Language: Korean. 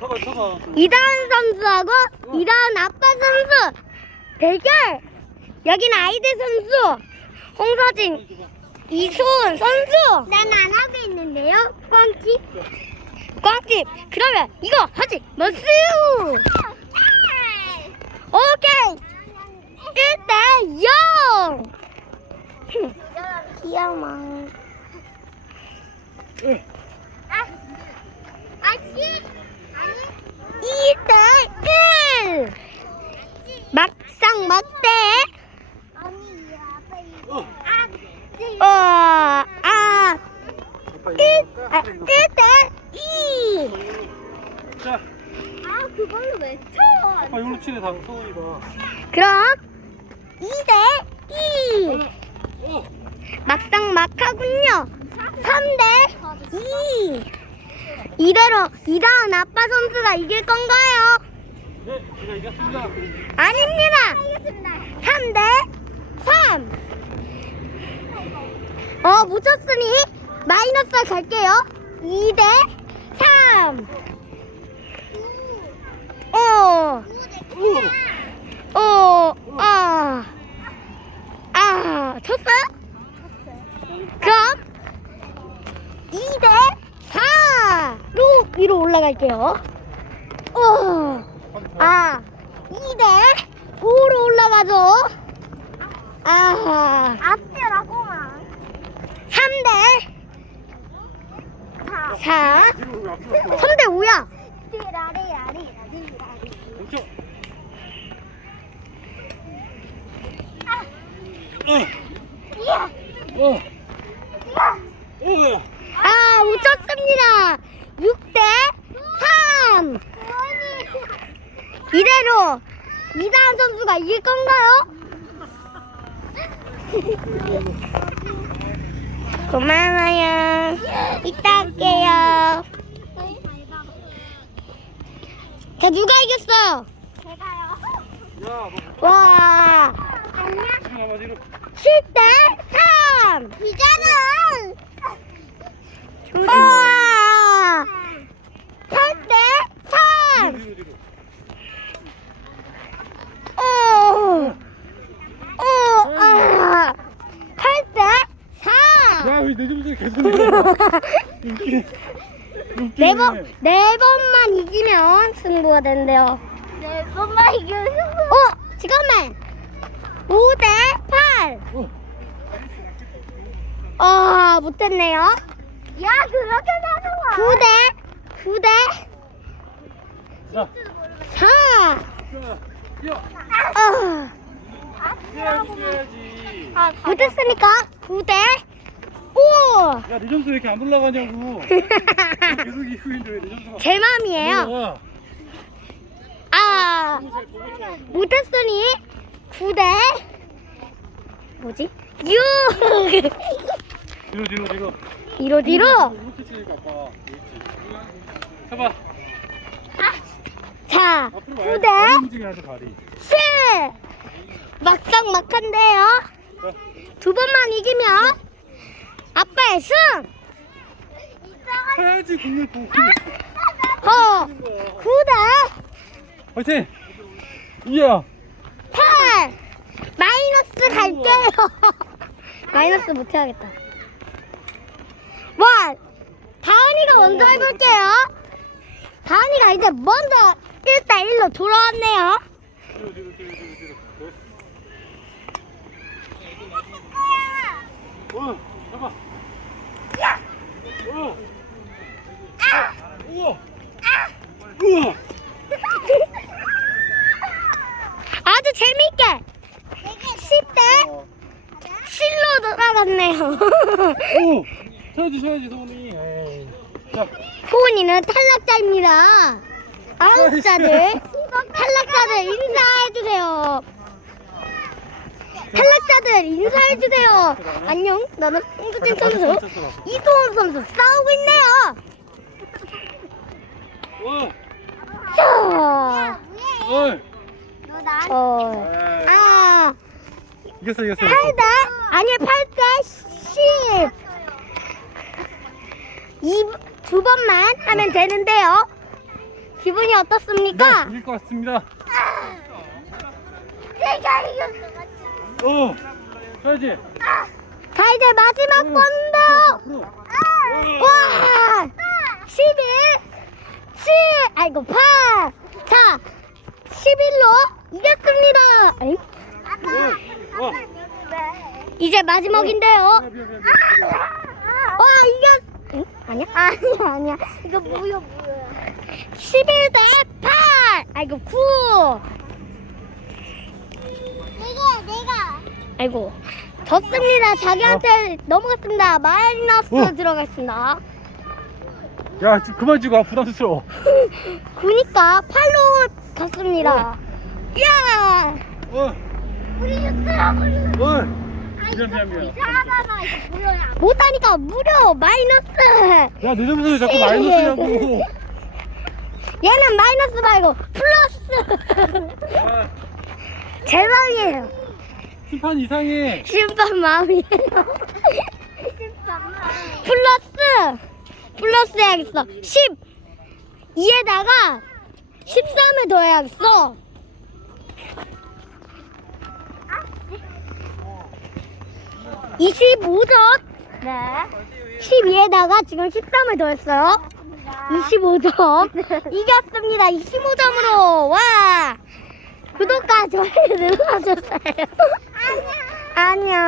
쳐봐 쳐봐. 이다은 선수하고 이다은 아빠 선수 대결. 여기는 아이들 선수 홍서진 이소은 선수. 난 안 하고 있는데요. 꽝팁. 꽝팁. 그러면 이거 하지 마세요. 오케이. 1대 0. 귀여워. 응. 아씨. 2대 1. 막상 막대. 어. 어, 아, 아빠 1, 이거 아, 할까? 1대 2. 자, 아, 그걸로 왜 쳐? 아빠 이걸로 치네 다 소은이가. 그럼 2대 2. 어. 막상 막하군요. 3대 2. 이대로 이다은 아빠 선수가 이길 건가요? 네, 제가 이겼습니다. 아닙니다. 3대 3. 어, 묻혔으니 마이너스 갈게요. 2대 3. 어. 어. 아. 아, 쳤어요? 그럼 2대 4로 위로 올라갈게요. 어. 아, 2대 5로 올라가죠. 아, 앞뒤라고만. 3대 4. 뒤로 왜 앞으로 왔어? 3대 5야. 멈춰. 어. 어. 어. 아, 못 쳤습니다. 6대 3. 이대로 이다은 선수가 이길 건가요? 고마워요. 이따 할게요. 자, 누가 이겼어요? 야, 너 와, 지금 아마 뒤로. 7대 3. 이자는 우와, 8대 3. 뒤로 뒤로. 오, 오, 아, 8대 4. 야, 왜 내 점수 계속 내려? 웃기 네. 번, 네 번만 이기면 승부가 된대요. 네 번만 이기면 승부. 어, 잠깐만. 5대 8. 어. 아, 못했네요. 야, 그렇게 나눠. 9대 9대 자, 4. 자, 뛰어. 아, 뛰어야지, 뛰어야지. 못했으니까 9대 5. 야, 내 점수 왜 이렇게 안 올라가냐고. 계속 있는데 왜내 점수가. 제 맘이에요. 올라가. 아. 못했으니 9대 뭐지? 6. 뒤로, 뒤로, 뒤로. 뒤로 뒤로. 이렇게 치니까 아빠. 해봐. 자, 앞으로 와야지. 9대 다리 움직여야지, 다리. 7. 막상 막한데요. 자, 두 번만 이기면 아빠의 승. 해야지, 공을 보고. 어, 9대 화이팅! 이야! 8. 마이너스 갈게요. 마이너스 못 해야겠다. 원. 다은이가 먼저 해볼게요. 다은이가 이제 먼저 1대 1로 돌아왔네요. 뒤로, 뒤로, 뒤로, 뒤로, 뒤로. 어. 우와. 우와. 아주 재밌게 10대 7로 돌아갔네요. 오. 쳐야지, 쳐야지. 에이. 자, 호은이는 탈락자입니다. 아웃자들 탈락자들 인사해주세요. 탈락자들 인사해주세요. 안녕. 나는 홍수진 선수 이소원 선수 싸우고 있네요. 어. 자. 어. 아, 이겼어, 이겼어. 8대 아니 8대 10. 이 두 번만 하면 되는데요. 기분이 어떻습니까? 네, 이길 것 같습니다. 내가 같아. 어, 쳐야지. 자, 이제 마지막 응. 번인데요. 앞으로. 와! 11, 7, 아이고, 8. 자, 11로 이겼습니다. 아니, 어, 어. 이제 마지막인데요. 미안, 미안, 미안, 미안. 와, 이겼. 응? 아니야? 아니야, 아니야. 이거 뭐야, 뭐야. 11대 8. 아이고, 9. 내가, 내가. 아이고, 졌습니다. 자기한테 넘어갔습니다. 마이너스 어. 들어갔습니다. 야, 지- 그만 지고 아, 부담스러워. 그니까 팔로 갔습니다. 야! 어, 우리 유튜브 어. 미안, 미안, 미안. 이상하잖아 이거 무료야. 못하니까 무료 마이너스. 야, 내 점수를 자꾸 마이너스냐고. 얘는 마이너스 말고 플러스. 아, 제 마음이에요. 심판 이상해. 심판 마음이에요. 플러스 플러스 해야겠어. 10 2에다가 13을 더해야겠어. 25점. 네. 12에다가 지금 13을 더했어요. 25점. 이겼습니다. 25점으로. 와. 구독과 좋아요 눌러주세요. 안녕. 안녕.